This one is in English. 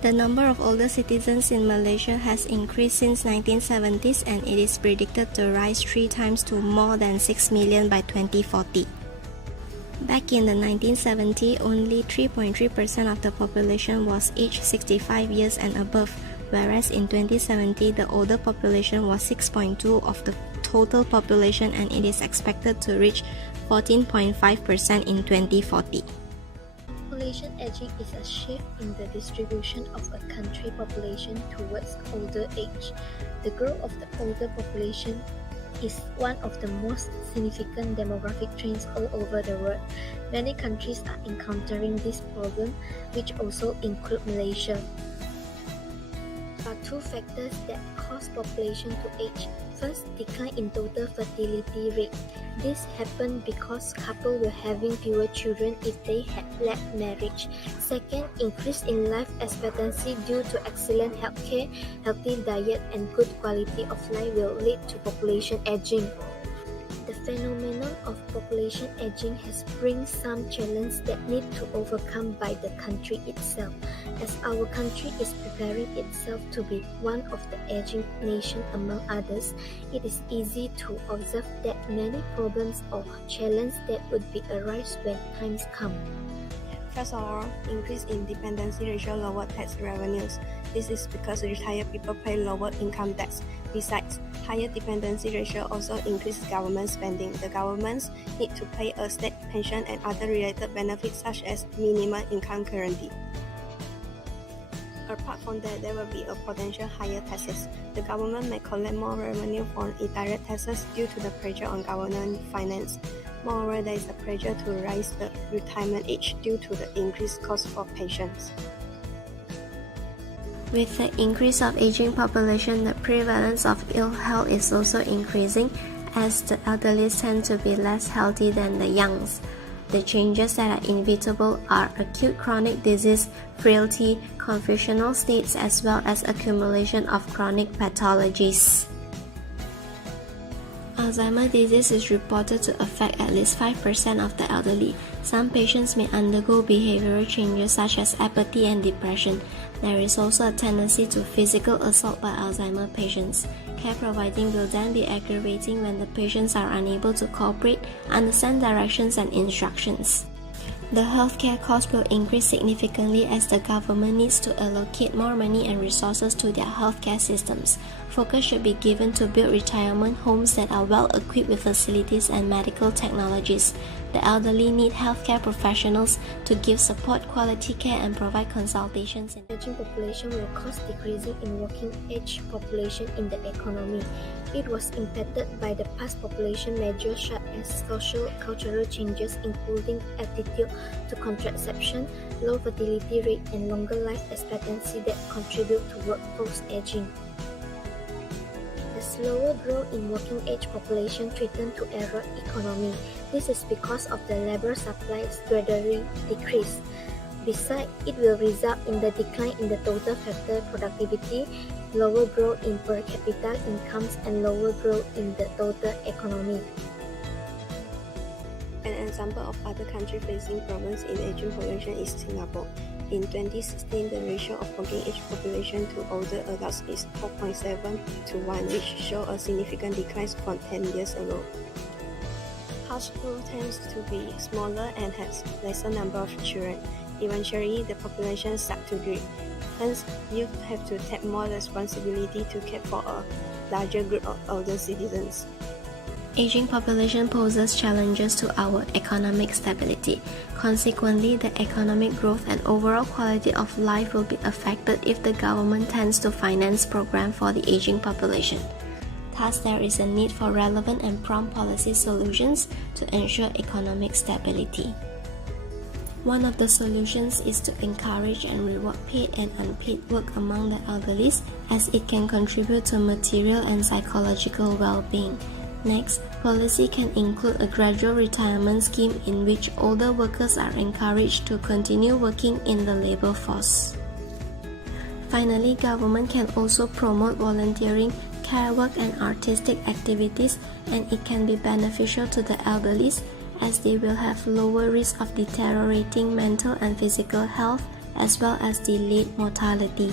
The number of older citizens in Malaysia has increased since 1970s and it is predicted to rise 3 times to more than 6 million by 2040. Back in the 1970s, only 3.3% of the population was aged 65 years and above, whereas in 2070 the older population was 6.2% of the total population and it is expected to reach 14.5% in 2040. Population aging is a shift in the distribution of a country population towards older age. The growth of the older population is one of the most significant demographic trends all over the world. Many countries are encountering this problem, which also include Malaysia. There are two factors that cause population to age. First, decline in total fertility rate. This happened because couples were having fewer children if they had lacked marriage. Second, increase in life expectancy due to excellent healthcare, healthy diet, and good quality of life will lead to population aging. The phenomenon of population aging has bring some challenges that need to overcome by the country itself. As our country is preparing itself to be one of the aging nation among others, it is easy to observe that many problems or challenges that would be arise when times come. First of all, increase in dependency ratio lower tax revenues. This is because retired people pay lower income tax. Besides, higher dependency ratio also increases government spending. The governments need to pay a state pension and other related benefits such as minimum income guarantee. Apart from that, there will be a potential higher taxes. The government may collect more revenue from indirect taxes due to the pressure on government finance. Moreover, there is a pressure to raise the retirement age due to the increased cost for pensions. With the increase of aging population, the prevalence of ill health is also increasing as the elderly tend to be less healthy than the youngs. The changes that are inevitable are acute chronic disease, frailty, confusional states, as well as accumulation of chronic pathologies. Alzheimer's disease is reported to affect at least 5% of the elderly. Some patients may undergo behavioral changes such as apathy and depression. There is also a tendency to physical assault by Alzheimer's patients. Care providing will then be aggravating when the patients are unable to cooperate, understand directions and instructions. The healthcare cost will increase significantly as the government needs to allocate more money and resources to their healthcare systems. Focus should be given to build retirement homes that are well equipped with facilities and medical technologies. The elderly need healthcare professionals to give support, quality care, and provide consultations. Aging population will cause decreasing in working age population in the economy. It was impacted by the past population measures such as social cultural changes including attitude to contraception, low fertility rate, and longer life expectancy that contribute to workforce aging. The slower growth in working age population threatens to erode economy. This is because of the labor supply gradually decrease. Besides, it will result in the decline in the total factor productivity, lower growth in per capita incomes, and lower growth in the total economy. An example of other countries facing problems in aging population is Singapore. In 2016, the ratio of working age population to older adults is 4.7 to 1, which shows a significant decline from 10 years ago. Household tends to be smaller and has lesser number of children. Eventually, the population starts to drift. Hence, you have to take more responsibility to care for a larger group of older citizens. Aging population poses challenges to our economic stability. Consequently, the economic growth and overall quality of life will be affected if the government tends to finance programs for the aging population. Thus, there is a need for relevant and prompt policy solutions to ensure economic stability. One of the solutions is to encourage and reward paid and unpaid work among the elderly, as it can contribute to material and psychological well-being. Next, policy can include a gradual retirement scheme in which older workers are encouraged to continue working in the labor force. Finally, government can also promote volunteering, care work and artistic activities, and it can be beneficial to the elderly as they will have lower risk of deteriorating mental and physical health as well as delayed mortality.